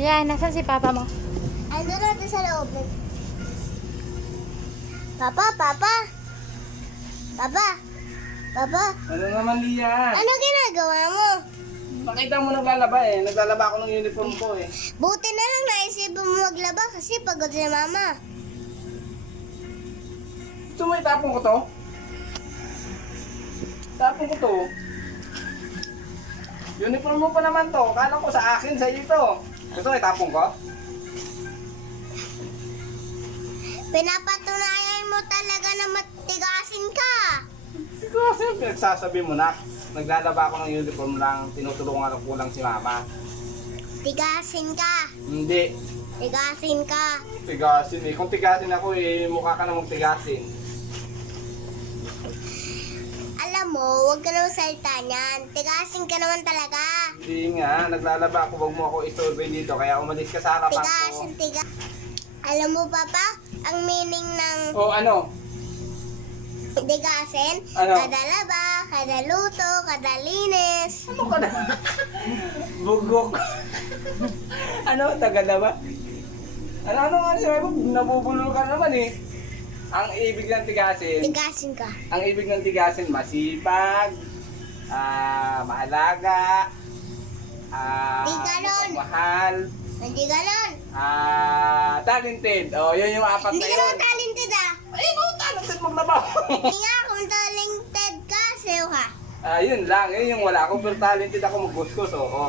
Lian, nasan si papa mo? Ando natin sa loob. Papa, papa. Papa. Papa. Ano naman, Lian? Ano ginagawa mo? Nakita mo naglalaba eh. Naglalaba ako ng uniform ko eh. Buti na lang naisip mo maglaba kasi pagod si mama. Gusto mo itapon ko to? Tapon ko to. Uniform mo pa naman to. Kala ko sa akin, sa iyo to. Gusto mo itapon ko? Pinapatunayan mo talaga na matigasin ka. Kasi pinagsasabi mo na. Naglalaba ako ng uniform lang. Tinutulungan ko lang si mama. Tigasin ka. Hindi. Tigasin ka. Tigasin eh. Kung tigasin ako eh, mukha ka namang tigasin. Alam mo, huwag ka naman salita niyan. Tigasin ka naman talaga. Hindi nga, naglalaba ako. Huwag mo ako istorboy dito. Kaya umalis ka sa harapan ko. Tigasin, Alam mo, Papa, ang meaning ng O ano? tigasin, Ano? kada laba, kada luto, kada linis. Ano ka na? Bugok. Ano? Tagal na ba? Ano nga sabi mo? Nabubulol ka naman eh. Ang ibig ng tigasin, Tigasin ka. ang ibig ng tigasin, masipag, maalaga, Di ganon. mahal, Hindi ganon. talented. O, yun yung apat Hindi na ka yun. naman talented ah. Ayun o, talented maglaba. Hindi nga, kung talented ka, sayo ka. Yun lang, yun yung wala ako, pero talented ako magkuskus. Oo.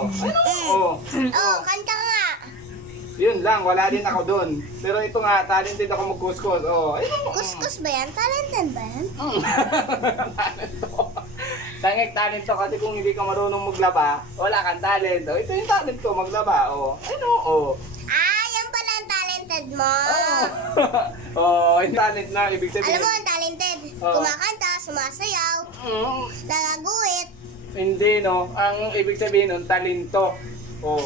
Oh, kanta ka nga. Yun lang, wala din ako doon. Pero ito nga, talented ako magkuskus. Oh, ayun. Kuskus ba yan? Talented ba yan? Talento. Tangik talento kasi kung hindi ka marunong maglaba, wala kang talento. Ito yung talent ko, maglaba. Oh, ayun oh. Ah, yan pala ang talented mo. Yung talent na, ibig sabihin. Alam mo ang talented. Oo. Kumakanta, sumasayaw, Mm, nagaguhit. hindi no, ang ibig sabihin nun, talento. Oh,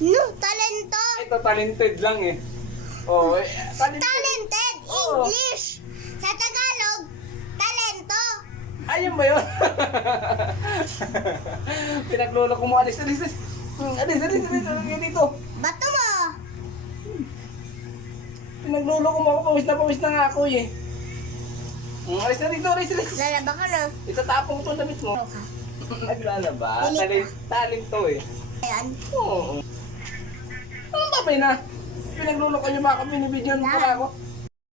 No, talento. ito talented lang eh. Oh, talented. Talented. Oo. English. Sa Tagalog, talento. Ayun ba yun? Pinaglolo ko mo, alis. Alis dito. Bato mo. Pinaglolo ko mo ako, pawis na nga ako eh. Alis na dito, alis. Lalaba ka na. Itatapong ko itong damit mo. Naglalaba, Dili talento eh. Ayan. Oo. Anong babay na? Pinaglolo ko yung baka binibidyon mo pa ako.